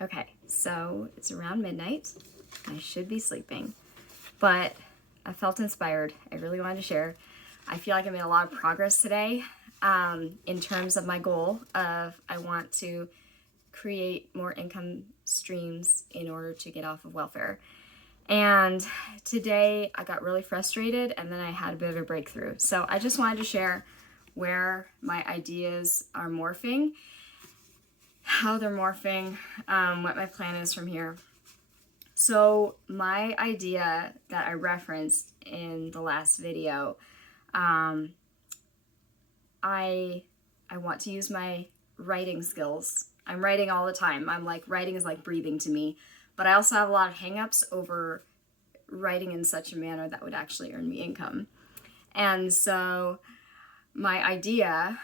Okay, so it's around midnight. I should be sleeping, but I felt inspired. I really wanted to share. I feel like I made a lot of progress today in terms of my goal of I want to create more income streams in order to get off of welfare. And today I got really frustrated and then I had a bit of a breakthrough. So I just wanted to share where my ideas are morphing, how they're morphing, what my plan is from here. So my idea that I referenced in the last video, I want to use my writing skills. I'm writing all the time. I'm like, writing is like breathing to me. But I also have a lot of hangups over writing in such a manner that would actually earn me income. And so my idea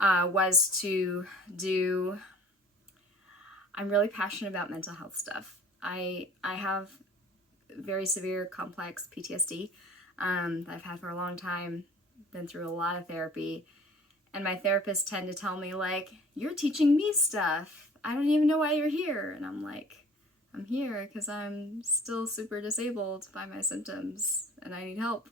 was to do, I'm really passionate about mental health stuff. I have very severe complex PTSD that I've had for a long time, been through a lot of therapy. And my therapists tend to tell me, like, you're teaching me stuff. I don't even know why you're here. And I'm like, I'm here because I'm still super disabled by my symptoms and I need help.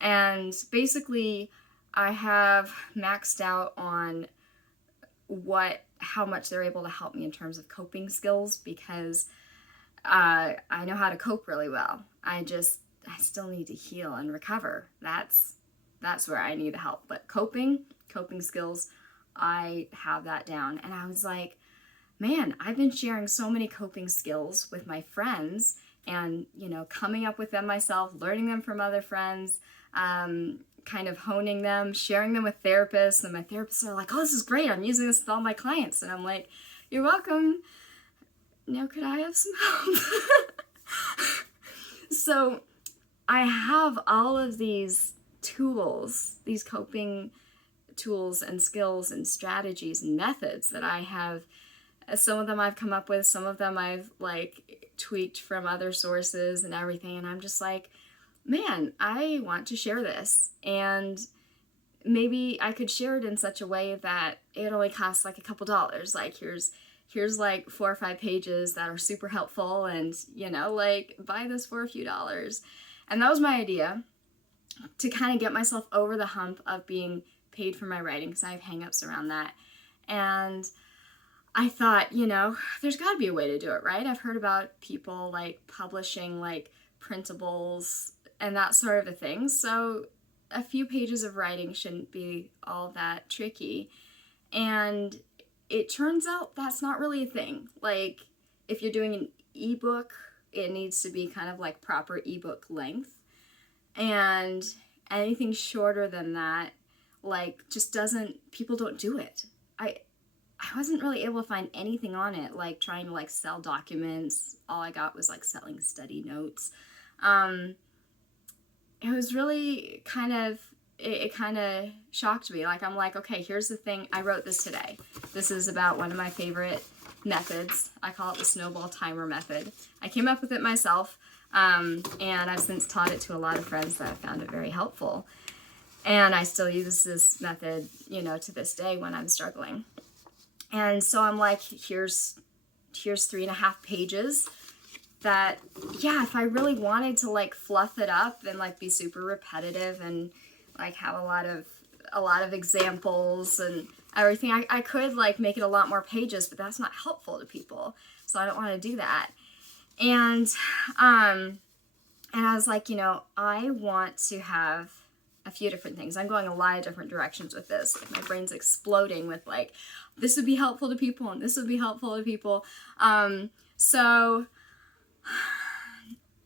And basically, I have maxed out on how much they're able to help me in terms of coping skills because I know how to cope really well. I still need to heal and recover. That's where I need the help. But coping skills, I have that down. And I was like, man, I've been sharing so many coping skills with my friends and, coming up with them myself, learning them from other friends, kind of honing them, sharing them with therapists. And my therapists are like, oh, this is great. I'm using this with all my clients. And I'm like, you're welcome. Now, could I have some help? So I have all of these tools, these coping tools and skills and strategies and methods that I have. Some of them I've come up with, some of them I've like tweaked from other sources and everything. And I'm just like, man, I want to share this. And maybe I could share it in such a way that it only costs like a couple dollars. Like here's like 4 or 5 pages that are super helpful and, like buy this for a few dollars. And that was my idea, to kind of get myself over the hump of being paid for my writing because I have hangups around that. And I thought, there's got to be a way to do it, right? I've heard about people like publishing like printables and that sort of a thing. So a few pages of writing shouldn't be all that tricky. And it turns out that's not really a thing. Like if you're doing an ebook, it needs to be kind of like proper ebook length. And anything shorter than that, like people don't do it. I wasn't really able to find anything on it, like trying to like sell documents. All I got was like selling study notes. It was really it kind of shocked me. Like I'm like, okay, here's the thing. I wrote this today. This is about one of my favorite methods. I call it the snowball timer method. I came up with it myself. And I've since taught it to a lot of friends that have found it very helpful. And I still use this method, to this day when I'm struggling. And so I'm like, here's 3.5 pages that, yeah, if I really wanted to like fluff it up and like be super repetitive and like have a lot of examples and everything, I could like make it a lot more pages, but that's not helpful to people. So I don't want to do that. And I was like, I want to have a few different things. I'm going a lot of different directions with this. Like my brain's exploding with like, this would be helpful to people and this would be helpful to people. So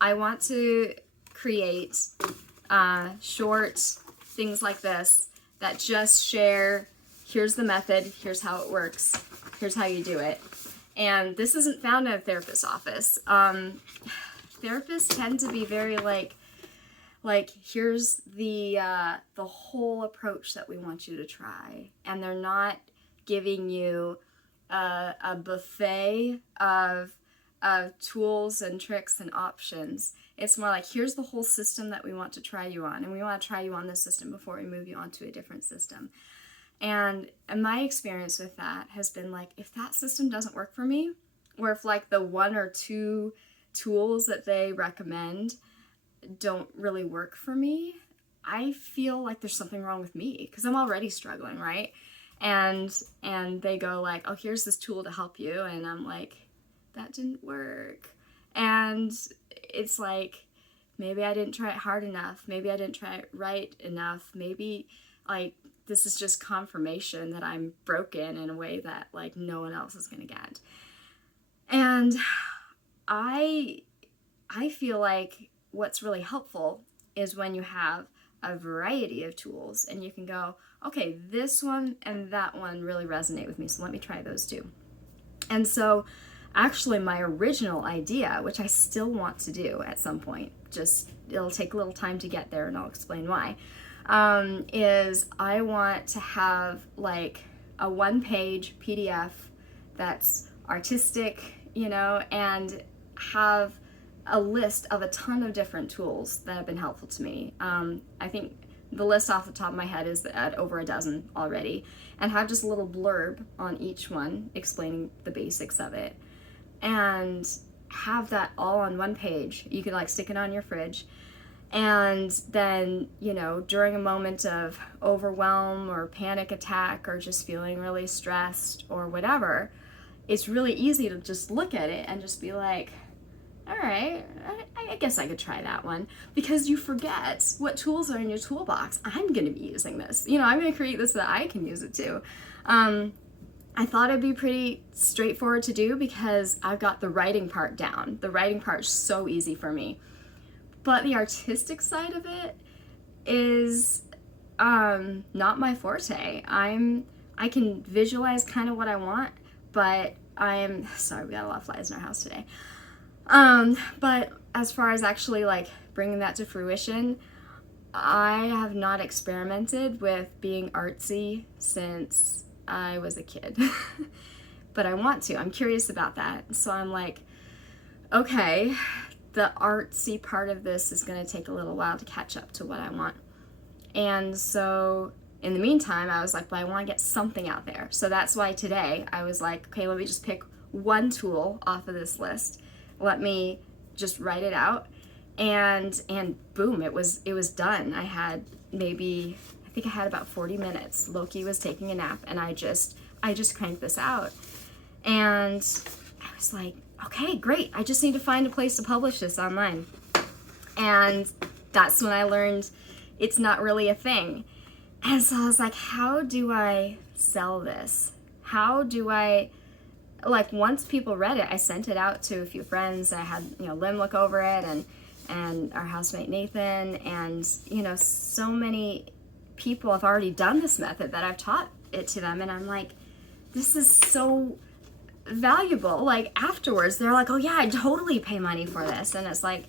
I want to create short things like this that just share, here's the method, here's how it works, here's how you do it. And this isn't found in a therapist's office. Therapists tend to be very like here's the whole approach that we want you to try, and they're not giving you a buffet of tools and tricks and options. It's more like, here's the whole system that we want to try you on, and we want to try you on this system before we move you on to a different system. And my experience with that has been like, if that system doesn't work for me, or if like the one or two tools that they recommend don't really work for me, I feel like there's something wrong with me because I'm already struggling, right? And they go like, oh, here's this tool to help you, and I'm like, that didn't work. And it's like, maybe I didn't try it hard enough, maybe I didn't try it right enough, maybe like this is just confirmation that I'm broken in a way that like no one else is gonna get. And I feel like what's really helpful is when you have a variety of tools and you can go, okay, this one and that one really resonate with me, so let me try those too. And so actually my original idea, which I still want to do at some point, just it'll take a little time to get there and I'll explain why, is I want to have like a one-page PDF that's artistic, you know, and have a list of a ton of different tools that have been helpful to me. I think the list off the top of my head is at over a dozen already, and have just a little blurb on each one explaining the basics of it, and have that all on one page. You can like stick it on your fridge, and then, you know, during a moment of overwhelm or panic attack or just feeling really stressed or whatever, it's really easy to just look at it and just be like, all right, I guess I could try that one, because you forget what tools are in your toolbox. I'm going to be using this. You know, I'm going to create this so that I can use it too. I thought it'd be pretty straightforward to do because I've got the writing part down. The writing part's so easy for me. But the artistic side of it is not my forte. I can visualize kind of what I want, but sorry, we got a lot of flies in our house today. But as far as actually like bringing that to fruition, I have not experimented with being artsy since I was a kid, but I want to. I'm curious about that. So I'm like, okay, the artsy part of this is going to take a little while to catch up to what I want. And so in the meantime, I was like, but I want to get something out there. So that's why today I was like, okay, let me just pick one tool off of this list. Let me just write it out, and boom, it was done. I had I think I had about 40 minutes. Loki was taking a nap, and I just cranked this out. And I was like, okay, great. I just need to find a place to publish this online. And that's when I learned it's not really a thing. And so I was like, how do I sell this? How do I, like, once people read it, I sent it out to a few friends. I had, you know, Lynn look over it, and our housemate Nathan, and, you know, so many people have already done this method that I've taught it to them, and I'm like, this is so valuable. Like, afterwards, they're like, oh yeah, I'd totally pay money for this. And it's like,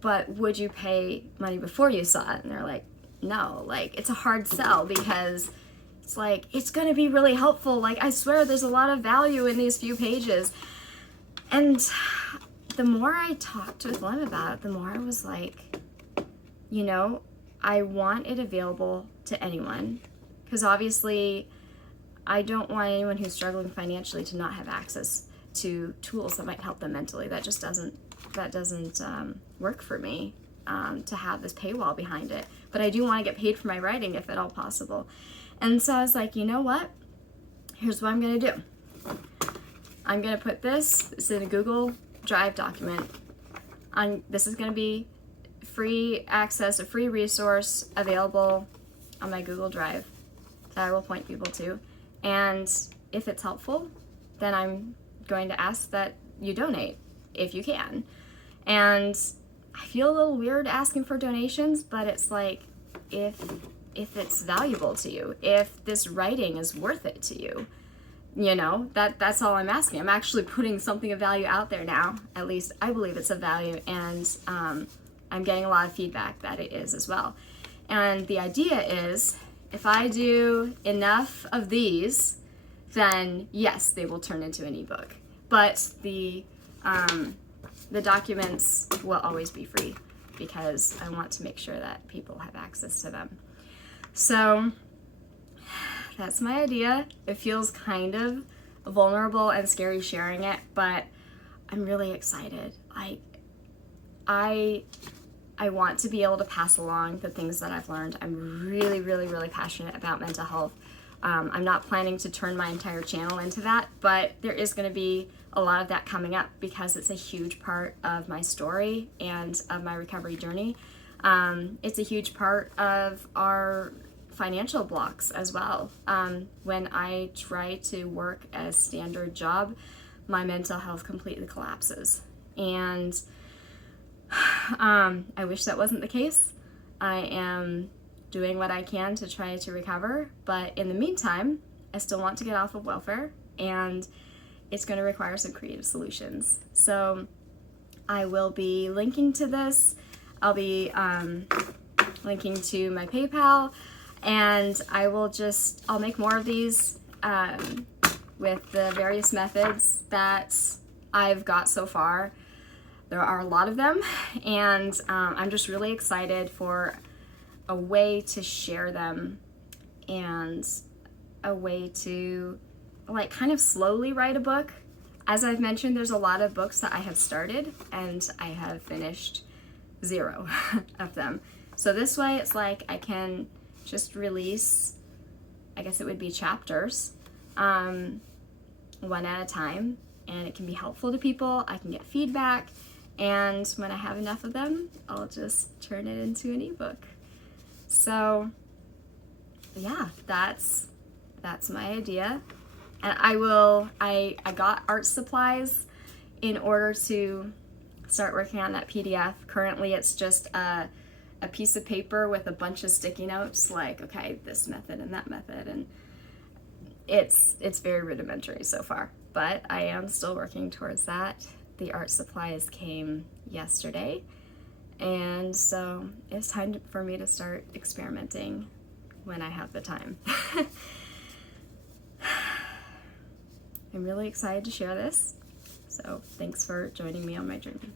but would you pay money before you saw it? And they're like, no. Like, it's a hard sell because it's like, it's going to be really helpful. Like, I swear there's a lot of value in these few pages. And the more I talked with Lynn about it, the more I was like, you know, I want it available to anyone, because obviously I don't want anyone who's struggling financially to not have access to tools that might help them mentally. That just doesn't work for me, to have this paywall behind it. But I do want to get paid for my writing if at all possible. And so I was like, you know what? Here's what I'm going to do. I'm going to put this in a Google Drive document. This is going to be free access, a free resource available on my Google Drive that I will point people to. And if it's helpful, then I'm going to ask that you donate if you can. And I feel a little weird asking for donations, but it's like, if it's valuable to you, if this writing is worth it to you, you know, that's all I'm asking. I'm actually putting something of value out there now. At least I believe it's of value, and I'm getting a lot of feedback that it is as well. And the idea is, if I do enough of these, then yes, they will turn into an ebook. But the documents will always be free, because I want to make sure that people have access to them. So that's my idea. It feels kind of vulnerable and scary sharing it, but I'm really excited. I want to be able to pass along the things that I've learned. I'm really, really, really passionate about mental health. I'm not planning to turn my entire channel into that, but there is going to be a lot of that coming up because it's a huge part of my story and of my recovery journey. It's a huge part of our financial blocks as well. When I try to work a standard job, my mental health completely collapses. And I wish that wasn't the case. I am doing what I can to try to recover, but in the meantime, I still want to get off of welfare, and it's going to require some creative solutions. So I will be linking to this. I'll be linking to my PayPal, and I'll make more of these with the various methods that I've got so far. There are a lot of them, and I'm just really excited for a way to share them and a way to like kind of slowly write a book. As I've mentioned, there's a lot of books that I have started and I have finished 0 of them. So this way it's like I can just release, I guess it would be chapters, one at a time, and it can be helpful to people. I can get feedback, and when I have enough of them, I'll just turn it into an ebook. So yeah, that's my idea. And I got art supplies in order to start working on that PDF. Currently it's just a piece of paper with a bunch of sticky notes, like, okay, this method and that method, and it's very rudimentary so far, but I am still working towards that. The art supplies came yesterday, and so it's time for me to start experimenting when I have the time. I'm really excited to share this, so thanks for joining me on my journey.